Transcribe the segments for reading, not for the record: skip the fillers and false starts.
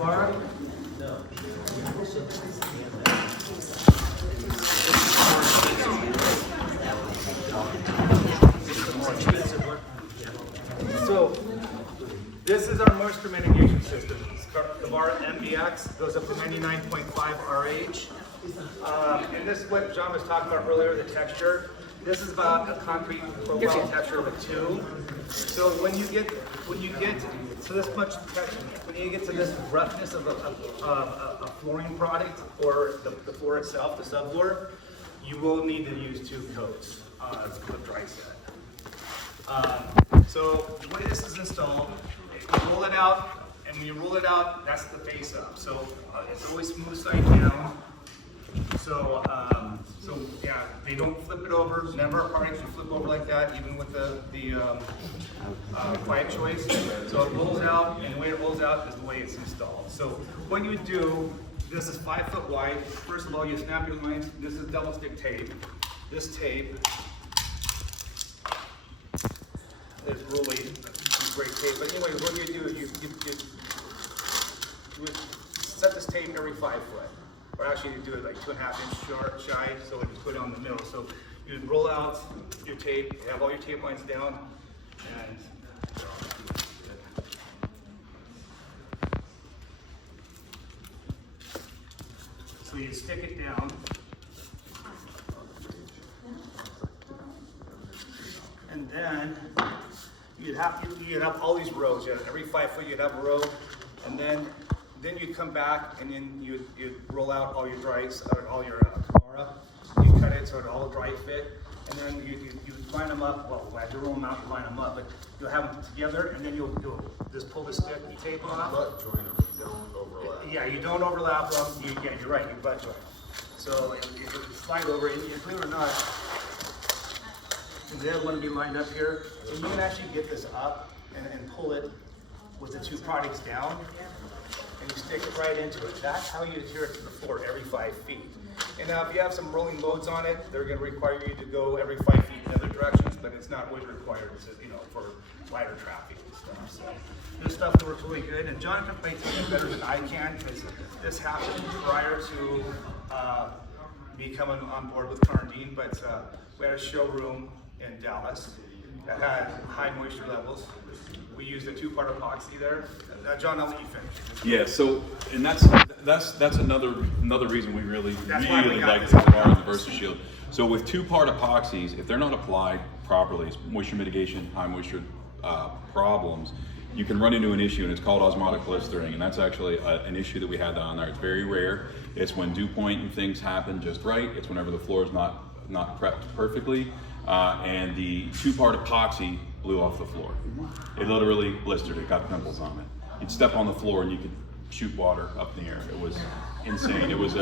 Kovara? So this is our moisture mitigation system. Kovara MBX goes up to 99.5 RH. And this is what John was talking about earlier, the texture. This is about a concrete profile texture of a 2. So when you get to this much texture, when you get to this roughness of a flooring product or the floor itself, the subfloor, you will need to use 2 coats of dry set. So the way this is installed, you roll it out, and when you roll it out, that's the face up. So it's always smooth side down. So yeah, they don't flip it over. Never a product should flip over like that, even with the quiet choice. So it rolls out, and the way it rolls out is the way it's installed. So what you do, this is 5 foot wide. First of all, you snap your lines. This is double stick tape. This tape is really great tape. But anyway, what you do is you would set this tape every 5 foot. Or actually, you do it like 2.5 inch shy, so it's put it on the middle. So you would roll out your tape, you have all your tape lines down, and so you stick it down. And then you'd have all these rows. Every 5 foot you'd have a row, and then you'd come back and then you'd roll out all your dries, all your Kovara. You cut it so it all dry fit, and then you line them up. Well, as you roll them out, you line them up, but you'll have them together, and then you'll just pull the stick and tape off. Butt joint them, you don't overlap. Yeah, you don't overlap them. Yeah, you're right. You butt joint. So you slide over, and believe it or not, they want to be lined up here. So you can actually get this up and pull it with the 2 products down. And you stick it right into it. That's how you adhere it to the floor every 5 feet. And now if you have some rolling loads on it, they're going to require you to go every 5 feet in other directions, but it's not always required, for lighter traffic and stuff. So this stuff works really good, and John can play it better than I can because this happened prior to me coming on board with Carnadine, but we had a showroom in Dallas that had high moisture levels. We used a 2-part epoxy there. John, I'll let you finish. Yeah. So, and that's another reason we really like the VersaShield. So with 2-part epoxies, if they're not applied properly, moisture mitigation, high moisture problems, you can run into an issue, and it's called osmotic blistering, and that's actually an issue that we had on there. It's very rare. It's when dew point and things happen just right. It's whenever the floor is not prepped perfectly, and the 2-part epoxy blew off the floor. It literally blistered. It got pimples on it. You'd step on the floor and you could shoot water up in the air. It was insane. It was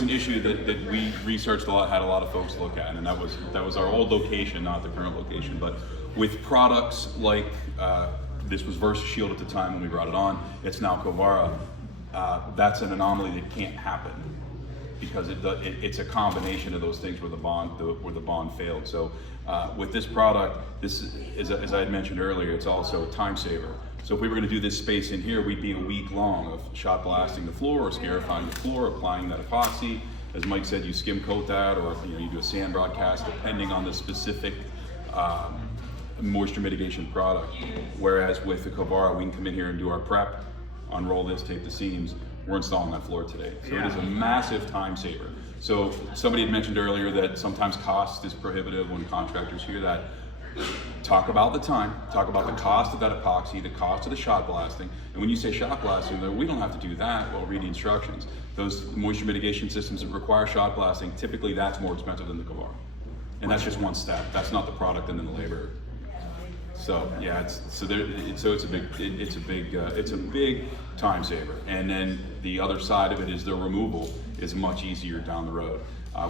an issue that we researched a lot, had a lot of folks look at, and that was our old location, not the current location. But with products like this was VersaShield at the time when we brought it on. It's now Kovara. That's an anomaly that can't happen, because it's a combination of those things where the bond failed. So with this product, this is, as I had mentioned earlier, it's also a time saver. So if we were going to do this space in here, we'd be a week long of shot blasting the floor or scarifying the floor, applying that epoxy. As Mike said, you skim coat that, or you do a sand broadcast, depending on the specific moisture mitigation product. Whereas with the Kovara, we can come in here and do our prep, unroll this, tape the seams. We're installing that floor today. So it is a massive time saver. So somebody had mentioned earlier that sometimes cost is prohibitive when contractors hear that. Talk about the time, talk about the cost of that epoxy, the cost of the shot blasting. And when you say shot blasting, we don't have to do that. Well, read the instructions. Those moisture mitigation systems that require shot blasting, typically that's more expensive than the Kovara. And that's just one step. That's not the product and then the labor. So yeah, it's a big time saver. And then the other side of it is the removal is much easier down the road.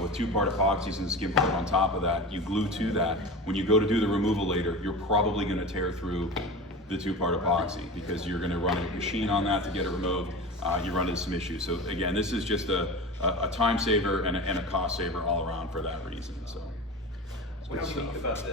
With 2-part epoxies and skim coat on top of that, you glue to that. When you go to do the removal later, you're probably going to tear through the 2-part epoxy because you're going to run a machine on that to get it removed. You run into some issues. So again, this is just a time saver and a cost saver all around for that reason. So. What's unique about this?